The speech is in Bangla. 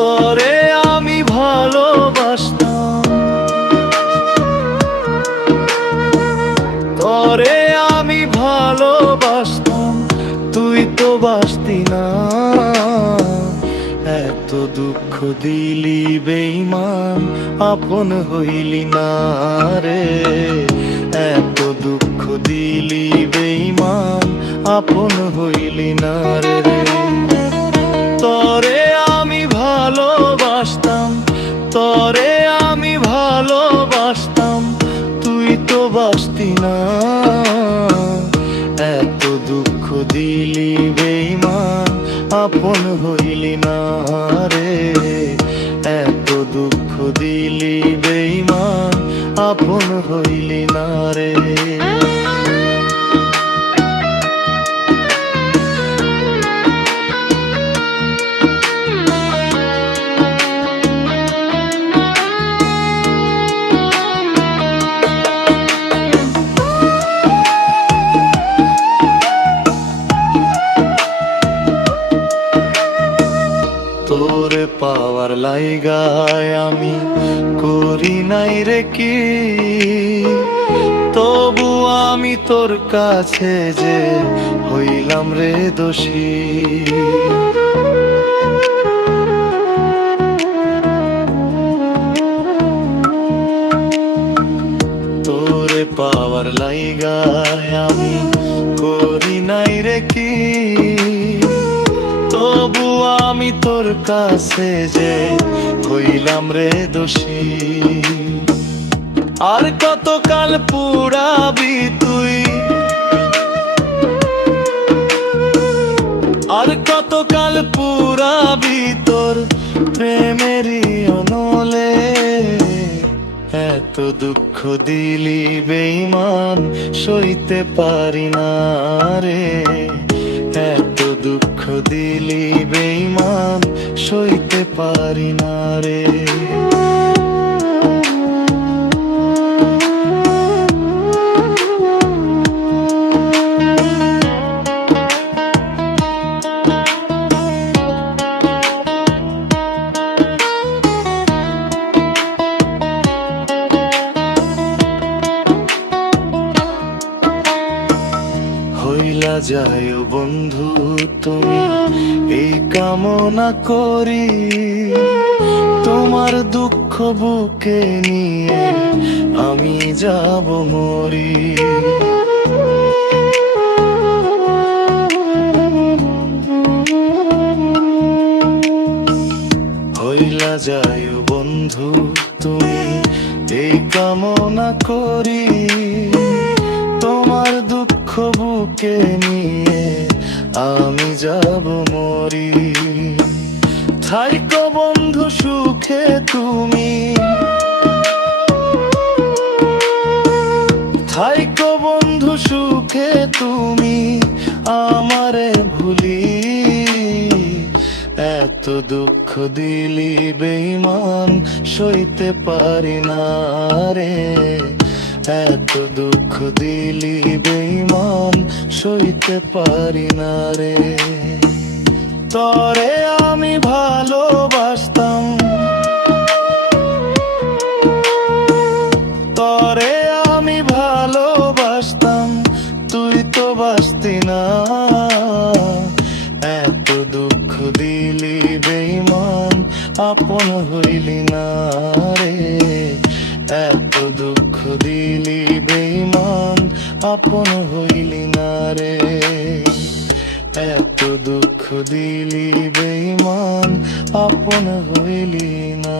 তরে আমি ভালোবাসতাম, তরে আমি ভালোবাসতাম, তুই তো বাসতি না। এত দুঃখ দিলি বেঈমান, আপন হইলি না রে। এত দুঃখ দিলি বেঈমান, আপন হইলি না রে। তরে আমি ভালোবাসতাম, তরে আমি ভালোবাসতাম, তুই তো বাসতি না। এত দুঃখ দিলি বেঈমান, আপন হইলি না রে। এত দুঃখ দিলি বেঈমান, আপন হইলি না রে। তোরে পাওয়ার লাইগায় আমি করি নাই রে কি, তবু আমি তোর কাছে যে হইলাম রে দোষী। তোরে পাওয়ার লাইগায় আমি করি নাই রে কি, তবু আমি তোর কাছে যে হইলাম রে দোষী। আর কতকাল পুরাবি তুই, আর কতকাল পুরাবি তোর প্রেমেরই অনলে। এত দুঃখ দিলি বেঈমান, সইতে পারি না রে। এত দুঃখ দিলি বেঈমান, সইতে পারি না রে। হইলা যায় বন্ধু তুমি, এই কামনা করি। তোমার দুঃখ বুকে নিয়ে আমি যাব মরি। হইলা যায় বন্ধু তুমি, এই কামনা করি। তোমার দুঃখ বুকে নিয়ে আমি যাব মরি। থাইকো বন্ধু সুখে তুমি, থাইকো বন্ধু সুখে তুমি, আমারে ভুলি। এত দুঃখ দিলি বেঈমান, সইতে পারি না রে। এত দুঃখ দিলি বেঈমান, সইতে পারি না রে। তরে আমি ভালোবাসতাম, তরে আমি ভালোবাসতাম, তুই তো বাসতি না। এত দুঃখ দিলি বেঈমান, আপন হইলি না রে। এত দুঃখ দিলি বেঈমান, আপন হইলি না রে। এত দুঃখ দিলি বেঈমান, আপন হইলি না।